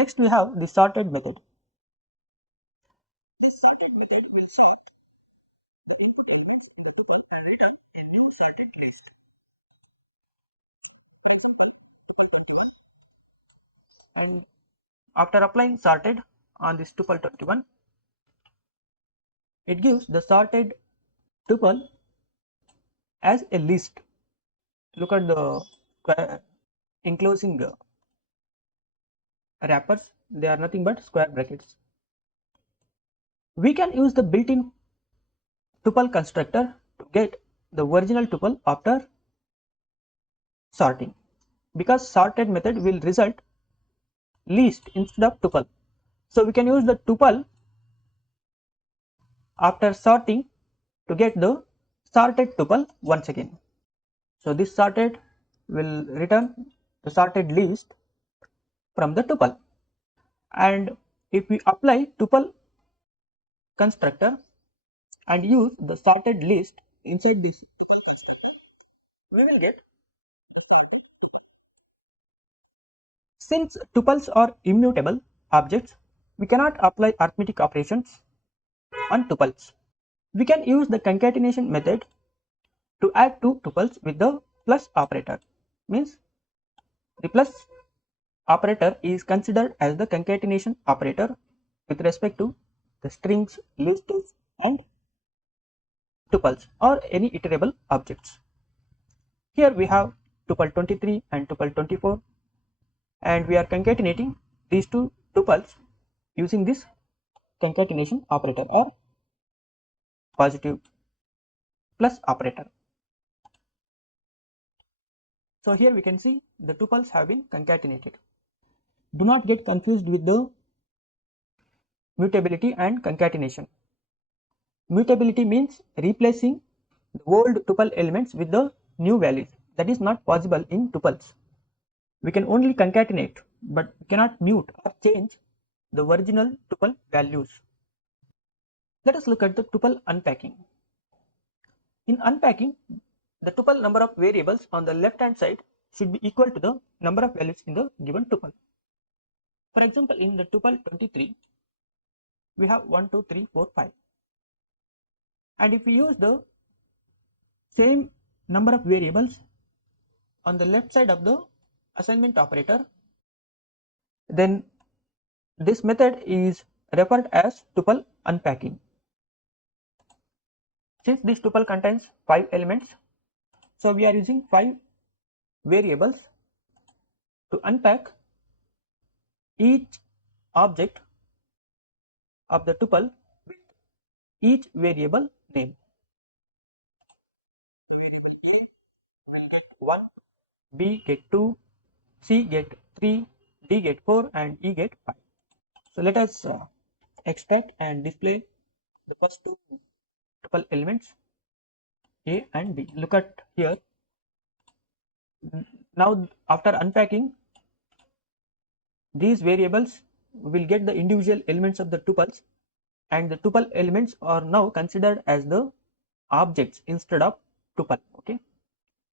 Next we have the sorted method. This sorted method will sort the input elements of the tuple and return a new sorted list. For example, tuple 21, and after applying sorted on this tuple 21, it gives the sorted tuple as a list. Look at the enclosing wrappers, they are nothing but square brackets. We can use the built-in tuple constructor to get the original tuple after sorting, because sorted method will result list instead of tuple. So we can use the tuple after sorting to get the sorted tuple once again. So this sorted will return the sorted list from the tuple, and if we apply tuple constructor and use the sorted list inside this, we will get. Since tuples are immutable objects, we cannot apply arithmetic operations on tuples. We can use the concatenation method to add two tuples with the plus operator. Means the plus operator is considered as the concatenation operator with respect to the strings, lists and tuples or any iterable objects. Here we have tuple 23 and tuple 24, and we are concatenating these two tuples using this concatenation operator or positive plus operator. So here we can see the tuples have been concatenated. Do not get confused with the mutability and concatenation. Mutability means replacing the old tuple elements with the new values. That is not possible in tuples. We can only concatenate, but we cannot mute or change the original tuple values. Let us look at the tuple unpacking. In unpacking, the tuple number of variables on the left hand side should be equal to the number of values in the given tuple. For example, in the tuple 23, we have 1, 2, 3, 4, 5. And if we use the same number of variables on the left side of the assignment operator, then this method is referred as tuple unpacking. Since this tuple contains 5 elements, so we are using 5 variables to unpack each object of the tuple with each variable name. Variable A will get 1, B get 2, C get 3, D get 4 and E get 5. So let us extract and display the first two tuple elements A and B. Look at here. Now after unpacking these variables, we will get the individual elements of the tuples, and the tuple elements are now considered as the objects instead of tuple. Okay,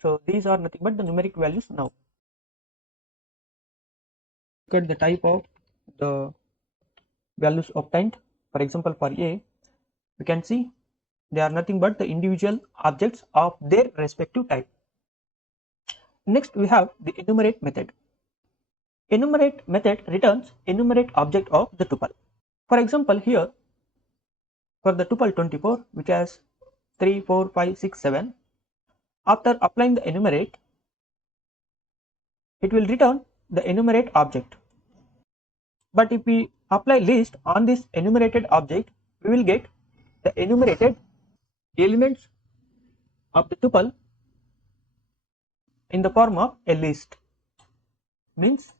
so these are nothing but the numeric values. Now look at the type of the values obtained. For example, for A, we can see they are nothing but the individual objects of their respective type. Next we have the enumerate method. Enumerate method returns enumerate object of the tuple. For example, here for the tuple 24, which has 3, 4, 5, 6, 7, after applying the enumerate, it will return the enumerate object. But if we apply list on this enumerated object, we will get the enumerated elements of the tuple in the form of a list. Means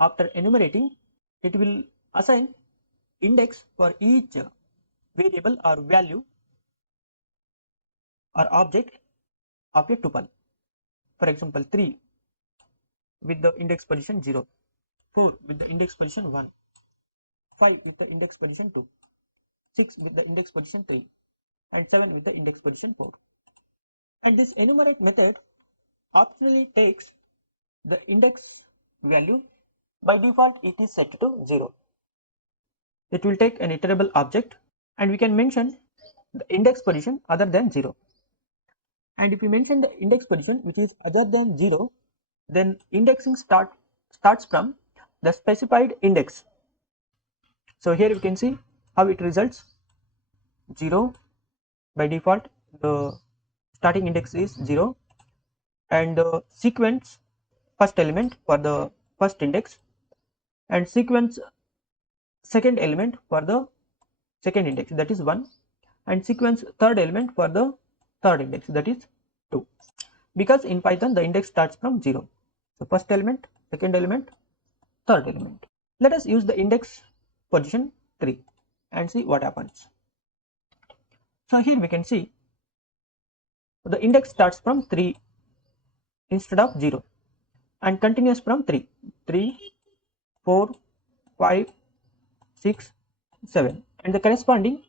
after enumerating, it will assign index for each variable or value or object of a tuple. For example, 3 with the index position 0, 4 with the index position 1, 5 with the index position 2, 6 with the index position 3 and 7 with the index position 4. And this enumerate method optionally takes the index value By default it is set to 0. It will take an iterable object and we can mention the index position other than 0. And if we mention the index position which is other than 0, then indexing starts from the specified index. So here you can see how it results. 0 by default the starting index is 0 and the sequence first element for the first index and sequence second element for the second index, that is 1, and sequence third element for the third index, that is 2, because in Python the index starts from 0. So first element, second element, third element. Let us use the index position 3 and see what happens. So here we can see the index starts from 3 instead of 0 and continues from 3, 4, 5, 6, 7, and the corresponding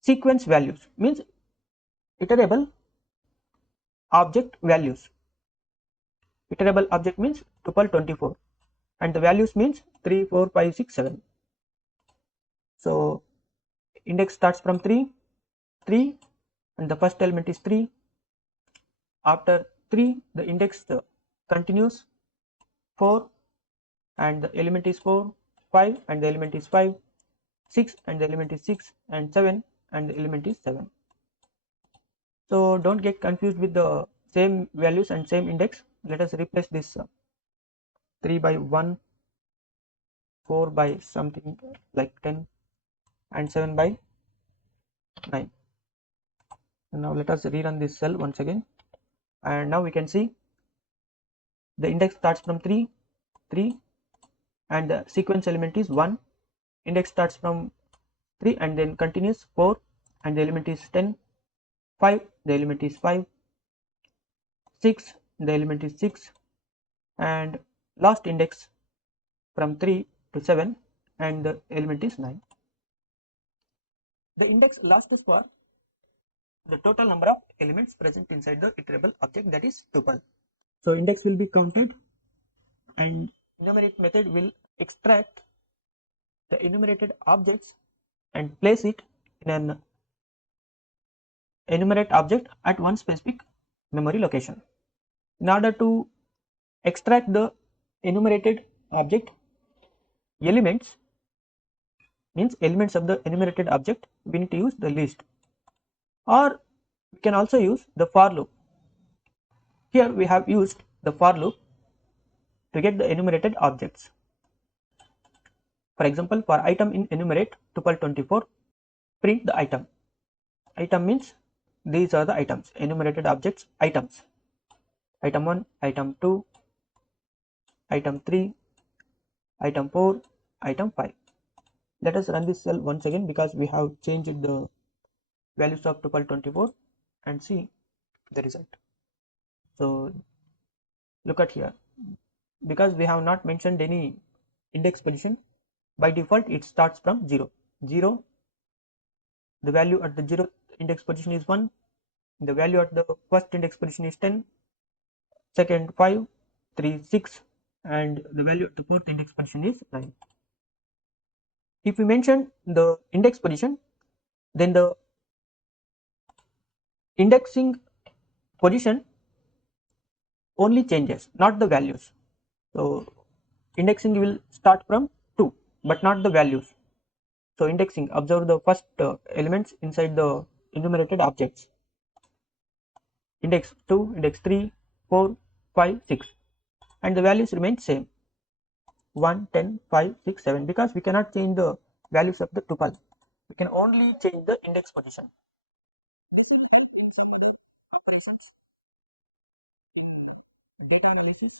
sequence values means iterable object values. Iterable object means tuple 24 and the values means 3, 4, 5, 6, 7. So index starts from 3 and the first element is 3. After 3 the index continues 4 and the element is 4, 5 and the element is 5, 6 and the element is 6, and 7 and the element is 7. So don't get confused with the same values and same index. Let us replace this 3 by 1, 4 by something like 10 and 7 by 9. And now let us rerun this cell once again, and now we can see the index starts from 3 and the sequence element is 1. Index starts from 3 and then continues 4 and the element is 10, 5 the element is 5, 6 the element is 6, and last index from 3 to 7 and the element is 9. The index lasts for the total number of elements present inside the iterable object, that is tuple. So index will be counted and enumerate method will extract the enumerated objects and place it in an enumerate object at one specific memory location. In order to extract the enumerated object elements, means elements of the enumerated object, we need to use the list, or we can also use the for loop. Here we have used the for loop to get the enumerated objects. For example, for item in enumerate tuple 24, print the item. Item means these are the items, enumerated objects items. Item 1, item 2, item 3, item 4, item 5. Let us run this cell once again because we have changed the values of tuple 24 and see the result. So look at here, because we have not mentioned any index position, by default it starts from 0. The value at the 0th index position is 1, the value at the first index position is 10, second 5, 3 6, and the value at the fourth index position is 9. If we mention the index position, then the indexing position only changes, not the values. So indexing will start from 2 but not the values. So indexing, observe the first elements inside the enumerated objects. Index 2, index 3, 4, 5, 6, and the values remain same, 1, 10, 5, 6, 7, because we cannot change the values of the tuple. We can only change the index position. This will help in some other operations, data analysis,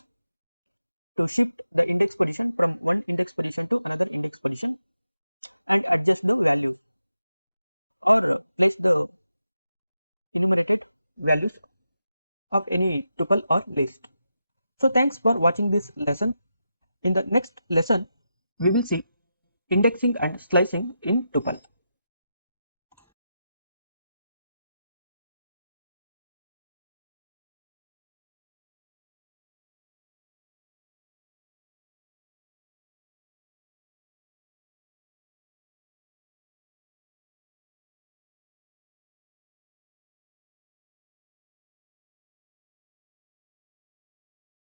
shift the index position from one index position to another index position and adjust the value or place the enumerated values of any tuple or list. So thanks for watching this lesson. In the next lesson we will see indexing and slicing in tuple.